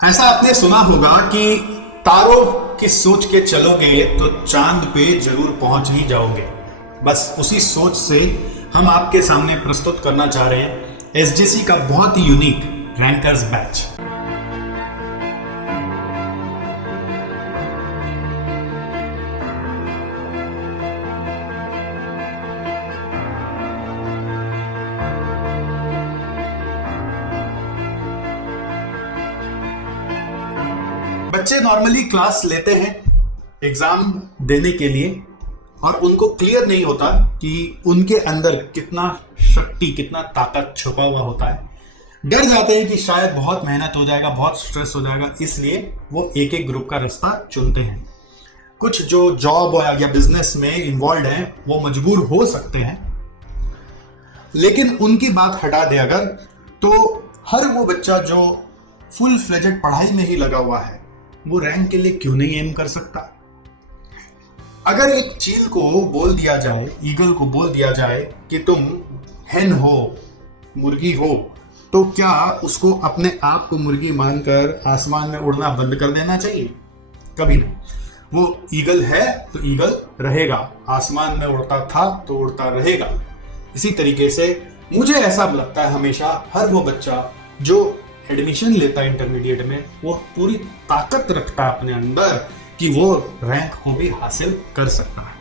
ऐसा आपने सुना होगा कि तारों की सोच के चलोगे तो चांद पे जरूर पहुंच ही जाओगे। बस उसी सोच से हम आपके सामने प्रस्तुत करना चाह रहे हैं एसजेसी का बहुत ही यूनिक रैंकर्स बैच। बच्चे नॉर्मली क्लास लेते हैं एग्जाम देने के लिए और उनको क्लियर नहीं होता कि उनके अंदर कितना शक्ति, कितना ताकत छुपा हुआ होता है। डर जाते हैं कि शायद बहुत मेहनत हो जाएगा, बहुत स्ट्रेस हो जाएगा, इसलिए वो एक एक ग्रुप का रास्ता चुनते हैं। कुछ जो जॉब या बिजनेस में इन्वॉल्व हैं वो मजबूर हो सकते हैं, लेकिन उनकी बात हटा दे अगर, तो हर वो बच्चा जो फुल फ्लेजेड पढ़ाई में ही लगा हुआ है वो रैंक के लिए क्यों नहीं एम कर सकता। अगर एक चील को बोल दिया जाए, ईगल को बोल दिया जाए कि तुम हेन हो, मुर्गी हो, तो क्या उसको अपने आप को मुर्गी मानकर आसमान में उड़ना बंद कर देना चाहिए? कभी नहीं। वो ईगल है तो ईगल रहेगा, आसमान में उड़ता था तो उड़ता रहेगा। इसी तरीके से मुझे ऐसा लगता है हमेशा हर वो बच्चा जो एडमिशन लेता है इंटरमीडिएट में, वो पूरी ताकत रखता है अपने अंदर कि वो रैंक को भी हासिल कर सकता है।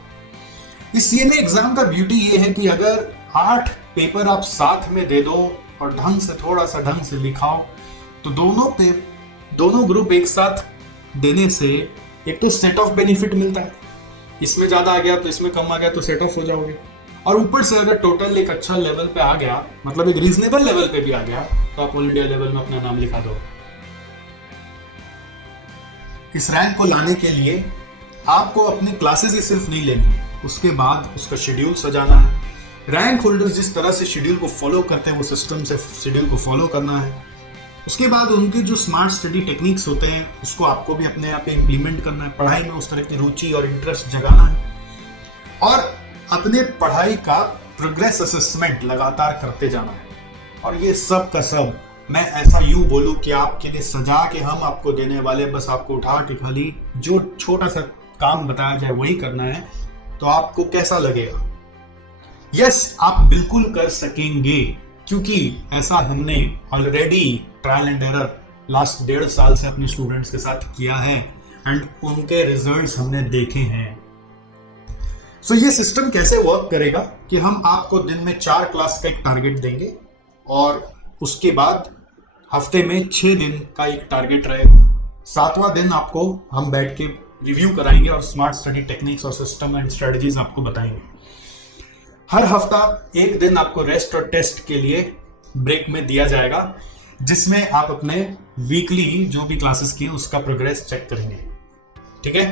इस सीएनए एग्जाम का ब्यूटी ये है कि अगर 8 पेपर आप साथ में दे दो और ढंग से, थोड़ा सा ढंग से लिखाओ, तो दोनों ग्रुप एक साथ देने से एक तो सेट ऑफ बेनिफिट मिलता है। इसमें ज्यादा आ गया तो इसमें कम आ गया तो सेट ऑफ हो जाओगे, और ऊपर से अगर टोटल एक अच्छा लेवल पे आ गया, मतलब एक रीजनेबल लेवल पे भी आ गया, तो आप ऑल इंडिया लेवल में अपना नाम लिखा दो। इस रैंक को लाने के लिए आपको अपनी क्लासेस ही सिर्फ नहीं लेनी, उसके बाद उसका शेड्यूल सजाना है। रैंक होल्डर्स जिस तरह से शेड्यूल को फॉलो करते हैं वो सिस्टम से शेड्यूल को फॉलो करना है। उसके बाद उनके जो स्मार्ट स्टडी टेक्निक्स होते हैं उसको आपको भी अपने आप पे इम्प्लीमेंट करना है। पढ़ाई में उस तरह की रुचि और इंटरेस्ट जगाना है, और अपने पढ़ाई का प्रोग्रेस असेसमेंट लगातार करते जाना है। और ये सब का सब मैं ऐसा यूं बोलूं कि आपके लिए सजा के हम आपको देने वाले, बस आपको उठा के खाली जो छोटा सा काम बताया जाए वही करना है, तो आपको कैसा लगेगा? यस, आप बिल्कुल कर सकेंगे, क्योंकि ऐसा हमने already trial and error last 1.5 साल से अपने स्टूडेंट्स के साथ किया है एंड उनके रिजल्ट्स हमने देखे हैं। सो ये सिस्टम कैसे वर्क करेगा कि हम आपको दिन में 4 क्लास का एक टारगेट देंगे और उसके बाद हफ्ते में 6 दिन का एक टारगेट रहेगा। 7वां दिन आपको हम बैठ के रिव्यू कराएंगे और स्मार्ट स्टडी टेक्निक्स और सिस्टम एंड स्ट्रेटजीज आपको बताएंगे। हर हफ्ता एक दिन आपको रेस्ट और टेस्ट के लिए ब्रेक में दिया जाएगा, जिसमें आप अपने वीकली जो भी क्लासेस किए उसका प्रोग्रेस चेक करेंगे। ठीक है,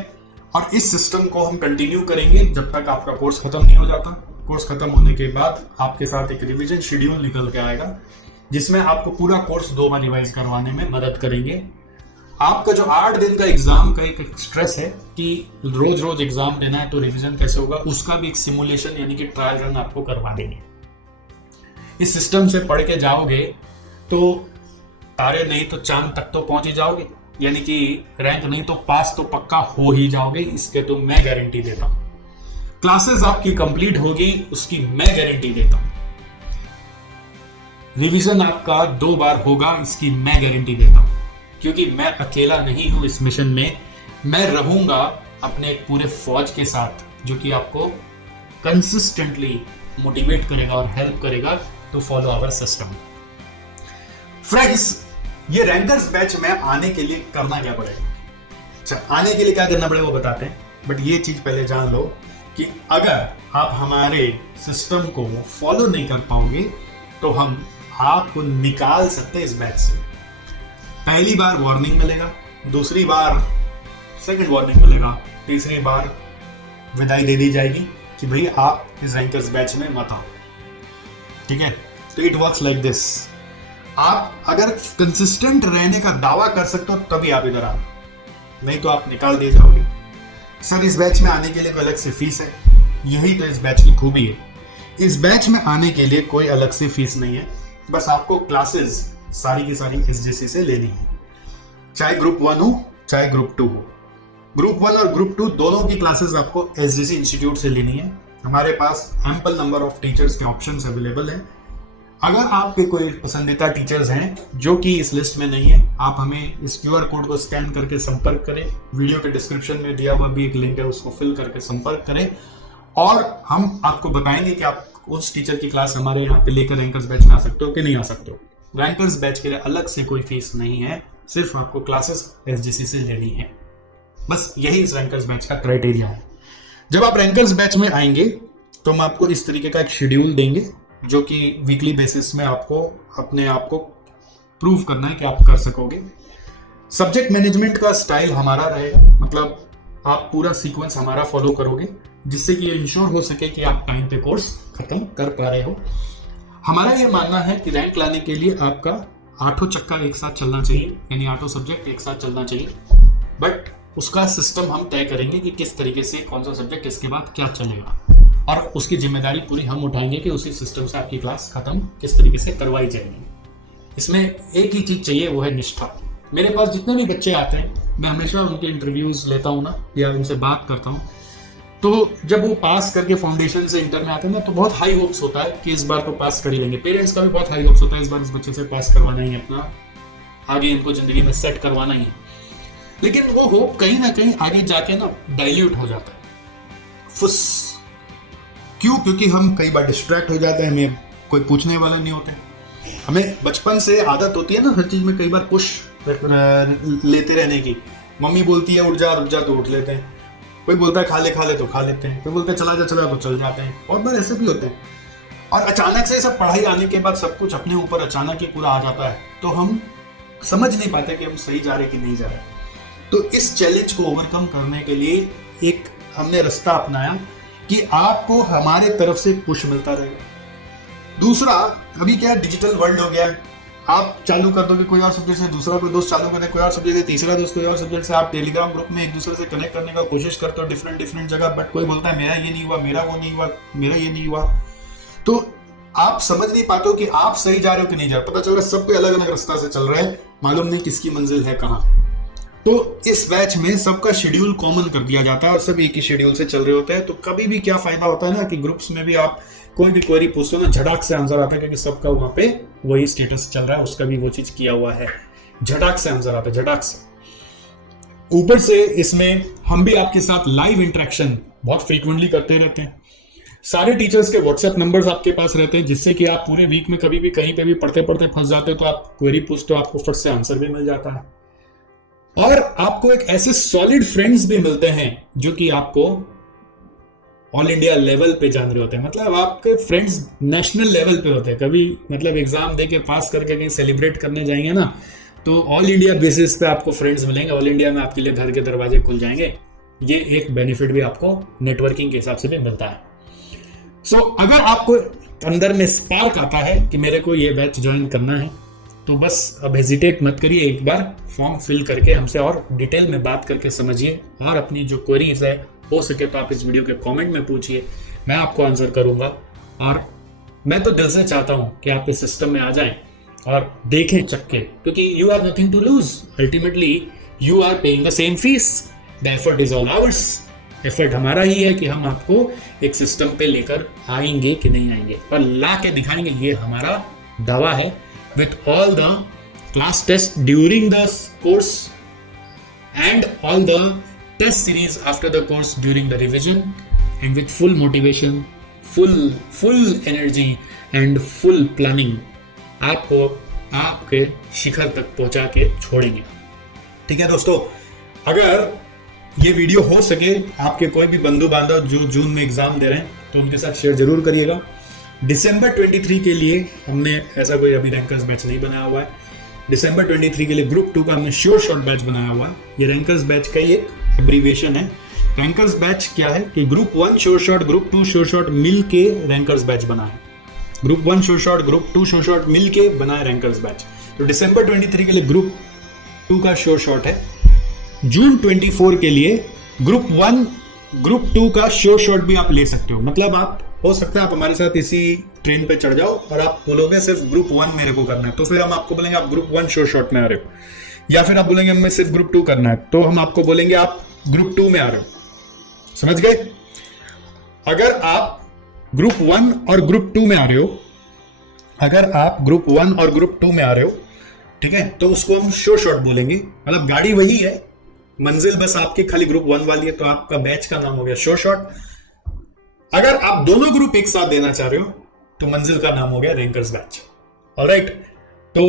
और इस सिस्टम को हम कंटिन्यू करेंगे जब तक आपका कोर्स खत्म नहीं हो जाता। कोर्स खत्म होने के बाद आपके साथ एक रिवीजन शेड्यूल निकल के आएगा, जिसमें आपको पूरा कोर्स 2 बार रिवाइज करवाने में मदद करेंगे। आपका जो 8 दिन का एग्जाम का एक स्ट्रेस है कि रोज रोज एग्जाम देना है तो रिवीजन कैसे होगा, उसका भी एक सिमुलेशन यानी कि ट्रायल रन आपको करवा देंगे। इस सिस्टम से पढ़ के जाओगे तो तारे नहीं तो चांद तक तो पहुंच ही जाओगे, यानी कि रैंक नहीं तो पास तो पक्का हो ही जाओगे, इसके तो मैं गारंटी देता हूं। क्लासेस आपकी कंप्लीट होगी, उसकी मैं गारंटी देता हूं। रिवीजन आपका 2 बार होगा, इसकी मैं गारंटी देता हूं, क्योंकि मैं अकेला नहीं हूं इस मिशन में। मैं रहूंगा अपने एक पूरे फौज के साथ जो कि आपको कंसिस्टेंटली मोटिवेट करेगा और हेल्प करेगा to follow our system. Friends, ये रैंकर्स बैच में आने के लिए करना क्या पड़ेगा? अच्छा, आने के लिए क्या करना पड़ेगा वो बताते हैं, बट ये चीज पहले जान लो कि अगर आप हमारे सिस्टम को फॉलो नहीं कर पाओगे तो हम आपको निकाल सकते हैं इस बैच से। पहली बार वार्निंग मिलेगा, दूसरी बार सेकंड वार्निंग मिलेगा, तीसरी बार विदाई दे दी जाएगी कि भाई आप इस रैंकर्स बैच में मत आओ। ठीक है, तो इट वर्क्स लाइक दिस। आप अगर कंसिस्टेंट रहने का दावा कर सकते हो तभी आप इधर आओ, नहीं तो आप निकाल दिए जाओगे। सर, इस बैच में आने के लिए कोई अलग से फीस है? यही तो इस बैच की खूबी है। इस बैच में आने के लिए कोई अलग से फीस नहीं है, बस आपको क्लासेस सारी की सारी एसजेसी से लेनी है। चाहे ग्रुप 1 हो चाहे ग्रुप 2 हो। ग्रुप 1 और ग्रुप 2 दोनों की क्लासेस आपको एसजीसी इंस्टीट्यूट से लेनी है। हमारे पास एम्पल नंबर ऑफ टीचर्स के ऑप्शंस अवेलेबल हैं। अगर आपके कोई पसंदीदा टीचर्स हैं जो कि इस लिस्ट में नहीं है, आप हमें इस QR कोड को स्कैन करके संपर्क करें। वीडियो के डिस्क्रिप्शन में दिया हुआ भी एक लिंक है, उसको फिल करके संपर्क करें और हम आपको बताएंगे कि आप उस टीचर की क्लास हमारे यहाँ पे लेकर रैंकर्स बैच में आ सकते हो कि नहीं आ सकते हो। रैंकर्स बैच के लिए अलग से कोई फीस नहीं है, सिर्फ आपको क्लासेस एसजीसी से लेनी है। बस यही इस रैंकर्स बैच का क्राइटेरिया है। जब आप रैंकर्स बैच में आएंगे तो हम आपको इस तरीके का एक शेड्यूल देंगे जो कि वीकली बेसिस में आपको अपने आप को प्रूव करना है कि आप कर सकोगे। सब्जेक्ट मैनेजमेंट का स्टाइल हमारा रहेगा, मतलब आप पूरा सीक्वेंस हमारा फॉलो करोगे जिससे कि इंश्योर हो सके कि आप टाइम पे कोर्स खत्म कर पा रहे हो। हमारा ये मानना है कि रैंक लाने के लिए आपका 8 चक्का एक साथ चलना चाहिए, यानी 8 सब्जेक्ट एक साथ चलना चाहिए। बट उसका सिस्टम हम तय करेंगे कि किस तरीके से कौन सा सब्जेक्ट इसके बाद क्या चलेगा, और उसकी जिम्मेदारी पूरी हम उठाएंगे कि उसी सिस्टम से आपकी क्लास खत्म किस तरीके से करवाई जाएगी। इसमें एक ही चीज चाहिए, वो है निष्ठा। मेरे पास जितने भी बच्चे आते हैं मैं हमेशा उनके इंटरव्यूज लेता हूँ ना, या उनसे बात करता हूँ, तो जब वो पास करके फाउंडेशन से इंटर में आते हैं ना तो बहुत हाई होप्स होता है कि इस बार तो पास कर ही लेंगे। पेरेंट्स का भी बहुत हाई होप्स होता है इस बार इस बच्चे से पास करवाना ही है, अपना आगे इनको जिंदगी में सेट करवाना ही है। लेकिन वो होप कहीं ना कहीं आगे जाके ना डाइल्यूट हो जाता है, फुस। क्यों? क्योंकि हम कई बार डिस्ट्रैक्ट हो जाते हैं, हमें कोई पूछने वाला नहीं होता है। हमें बचपन से आदत होती है ना हर चीज में कई बार पुश लेते रहने की। मम्मी बोलती है उठ जा तो उठ लेते हैं, कोई बोलता है खा ले तो खा लेते हैं, कोई बोलता है चला जा तो चल जाते हैं। और बार ऐसे भी होते हैं। और अचानक से सब पढ़ाई आने के बाद सब कुछ अपने ऊपर अचानक ही पूरा आ जाता है, तो हम समझ नहीं पाते कि हम सही जा रहे कि नहीं जा रहे। तो इस चैलेंज को ओवरकम करने के लिए एक हमने रास्ता अपनाया कि आपको हमारे तरफ से पुश मिलता रहेगा। दूसरा, अभी क्या डिजिटल वर्ल्ड हो गया है, आप चालू कर दोगे कोई और सब्जेक्ट से, दूसरा कोई दोस्त चालू करे कोई और सब्जेक्ट से, तीसरा दोस्त कोई और सब्जेक्ट से, आप टेलीग्राम ग्रुप में एक दूसरे से कनेक्ट करने का कोशिश करते हो डिफरेंट जगह, बट कोई बोलता है मेरा ये नहीं हुआ, मेरा वो नहीं हुआ, मेरा ये नहीं हुआ। तो आप समझ नहीं पाते हो कि आप सही जा रहे हो कि नहीं जा रहे। पता चल रहा है सब कोई अलग अलग रास्ता से चल रहा है, मालूम नहीं किसकी मंजिल है कहाँ। तो इस बैच में सबका शेड्यूल कॉमन कर दिया जाता है और सब एक ही शेड्यूल से चल रहे होते हैं। तो कभी भी क्या फायदा होता है ना कि ग्रुप्स में भी आप कोई भी क्वेरी पूछते हो ना, झटाक से आंसर आता है, क्योंकि सबका वहां पे वही स्टेटस चल रहा है, उसका भी वो चीज किया हुआ है, झटाक से आंसर आता है, झटाक से। ऊपर से इसमें हम भी आपके साथ लाइव इंटरेक्शन बहुत फ्रीक्वेंटली करते रहते हैं। सारे टीचर्स के व्हाट्सएप नंबर्स आपके पास रहते हैं, जिससे कि आप पूरे वीक में कभी भी कहीं पे भी पढ़ते पढ़ते फंस जाते हो तो आप क्वेरी पूछते हो, आपको फट से आंसर भी मिल जाता है। और आपको एक ऐसे सॉलिड फ्रेंड्स भी मिलते हैं जो कि आपको ऑल इंडिया लेवल पे जान रहे होते हैं, मतलब आपके फ्रेंड्स नेशनल लेवल पे होते हैं। कभी मतलब एग्जाम दे के पास करके कहीं सेलिब्रेट करने जाएंगे ना तो ऑल इंडिया बेसिस पे आपको फ्रेंड्स मिलेंगे, ऑल इंडिया में आपके लिए घर के दरवाजे खुल जाएंगे। ये एक बेनिफिट भी आपको नेटवर्किंग के हिसाब से भी मिलता है। सो अगर आपको अंदर में स्पार्क आता है कि मेरे को ये बैच ज्वाइन करना है, तो बस अब हेजिटेट मत करिए, एक बार फॉर्म फिल करके हमसे और डिटेल में बात करके समझिए, और अपनी जो क्वेरीज है हो सके तो आप इस वीडियो के कमेंट में पूछिए, मैं आपको आंसर करूंगा। और मैं तो दिल से चाहता हूं कि आप इस सिस्टम में आ जाएं और देखें चक्के, क्योंकि you are nothing to lose, ultimately you are paying the same fees, the effort is all ours. Effort हमारा ही है कि हम आपको एक सिस्टम पे लेकर आएंगे कि नहीं आएंगे, और ला के दिखाएंगे, ये हमारा दावा है। With all the class tests during the course and all the test series after the course during the revision, and with full motivation, full energy and full planning, आपको आपके शिखर तक पहुंचा के छोड़ेंगे। ठीक है दोस्तों, अगर ये वीडियो हो सके आपके कोई भी बंधु बांधव जो जून में एग्जाम दे रहे हैं तो उनके साथ शेयर जरूर करिएगा। दिसंबर 23 के लिए हमने ऐसा कोई अभी रैंकर्स बैच नहीं बनाया हुआ है। दिसंबर 23 के लिए ग्रुप 2 का हमने श्योर शॉट बैच बनाया हुआ है। ये रैंकर्स बैच का ही एक एब्रीविएशन है। रैंकर्स बैच क्या है कि group 1 sure shot, group 2 sure shot मिल के रैंकर्स बैच बना है। Group 1 sure shot, group 2 sure shot मिल के बना है रैंकर्स बैच। तो दिसंबर 23 के लिए ग्रुप 2 का श्योर शॉट है। जून 24 के लिए ग्रुप 1 ग्रुप 2 का श्योर शॉट भी आप ले सकते हो। मतलब आप हो सकता है आप हमारे साथ इसी ट्रेन पे चढ़ जाओ और आप बोलोगे सिर्फ ग्रुप 1 मेरे को करना है, तो फिर हम आपको बोलेंगे आप ग्रुप 1 श्योर शॉट में आ रहे हो। या फिर आप बोलेंगे हमें सिर्फ ग्रुप 2 करना है, तो हम आपको बोलेंगे आप ग्रुप 2 में आ रहे हो। समझ गए? अगर आप ग्रुप 1 और ग्रुप 2 में आ रहे हो, अगर आप ग्रुप 1 और ग्रुप 2 में आ रहे हो, ठीक है, तो उसको हम शो शॉट बोलेंगे। मतलब गाड़ी वही है, मंजिल बस आपकी खाली ग्रुप 1 वाली है, तो आपका बैच का नाम हो गया शो शॉट। अगर आप दोनों ग्रुप एक साथ देना चाह रहे हो तो मंजिल का नाम हो गया रैंकर्स बैच। ऑलराइट, तो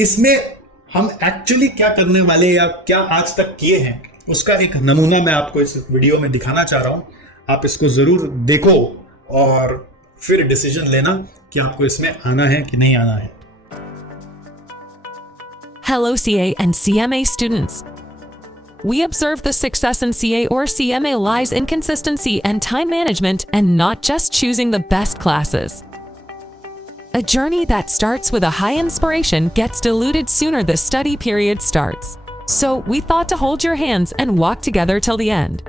इसमें हम एक्चुअली क्या करने वाले या क्या आज तक किए हैं उसका एक नमूना मैं आपको इस वीडियो में दिखाना चाह रहा हूं। आप इसको जरूर देखो और फिर डिसीजन लेना कि आपको इसमें आना है कि नहीं आना है। Hello CA and CMA students. We observe the success in CA or CMA lies in consistency and time management and not just choosing the best classes. A journey that starts with a high inspiration gets diluted sooner the study period starts. So we thought to hold your hands and walk together till the end.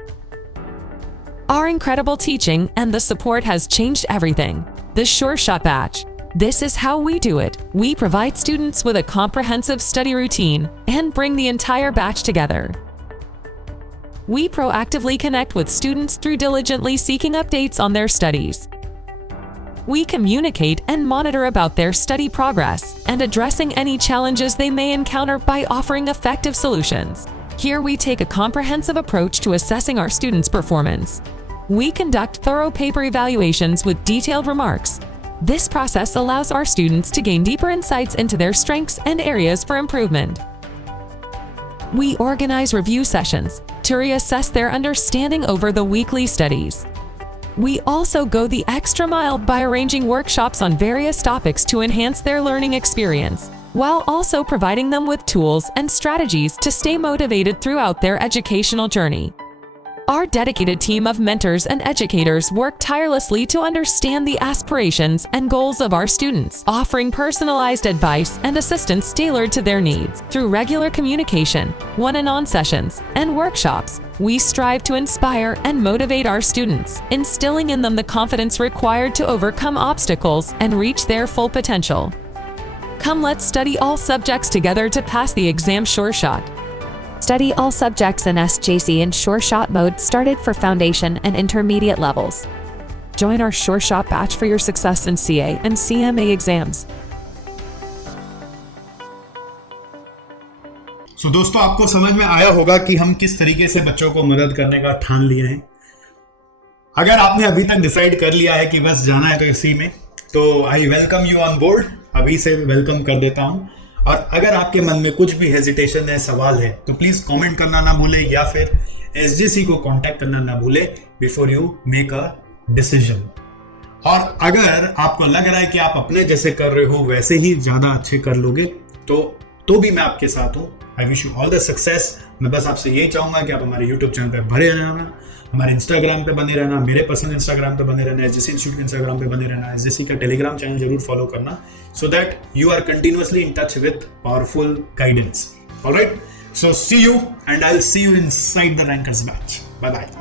Our incredible teaching and the support has changed everything. The Sure Shot Batch. This is how we do it. We provide students with a comprehensive study routine and bring the entire batch together. We proactively connect with students through diligently seeking updates on their studies. We communicate and monitor about their study progress and addressing any challenges they may encounter by offering effective solutions. Here we take a comprehensive approach to assessing our students' performance. We conduct thorough paper evaluations with detailed remarks. This process allows our students to gain deeper insights into their strengths and areas for improvement. We organize review sessions to reassess their understanding over the weekly studies. We also go the extra mile by arranging workshops on various topics to enhance their learning experience, while also providing them with tools and strategies to stay motivated throughout their educational journey. Our dedicated team of mentors and educators work tirelessly to understand the aspirations and goals of our students, offering personalized advice and assistance tailored to their needs. Through regular communication, one-on-one sessions, and workshops, we strive to inspire and motivate our students, instilling in them the confidence required to overcome obstacles and reach their full potential. Come, let's study all subjects together to pass the exam Sure Shot. Study all subjects in SJC in Sure Shot mode started for foundation and intermediate levels. Join our Sure Shot batch for your success in CA and CMA exams. So, दोस्तों आपको समझ में आया होगा कि हम किस तरीके से बच्चों को मदद करने का ठान लिए हैं। अगर आपने अभी तक डिसाइड कर लिया है कि बस जाना है तो इसी में, तो I welcome you on board. अभी से वेलकम कर देता हूं। और अगर आपके मन में कुछ भी हेजिटेशन है, सवाल है, तो प्लीज कमेंट करना ना भूले या फिर एसजीसी को कांटेक्ट करना ना भूले before you make a decision. और अगर आपको लग रहा है कि आप अपने जैसे कर रहे हो वैसे ही ज्यादा अच्छे कर लोगे तो भी मैं आपके साथ हूं। I wish you all the success. मैं बस आपसे यही चाहूंगा कि आप हमारे यूट्यूब चैनल पे बने रहना, हमारे इंस्टाग्राम पे बने रहना, मेरे पर्सनल इंस्टाग्राम पे बने रहना, एसजीसी इंस्टीट्यूट के इंस्टाग्राम पे बने रहना, एसजीसी का टेलीग्राम चैनल जरूर फॉलो करना, so that you are continuously in touch with powerful guidance. All right, so see you and I'll see you inside the Rankers batch. Bye bye.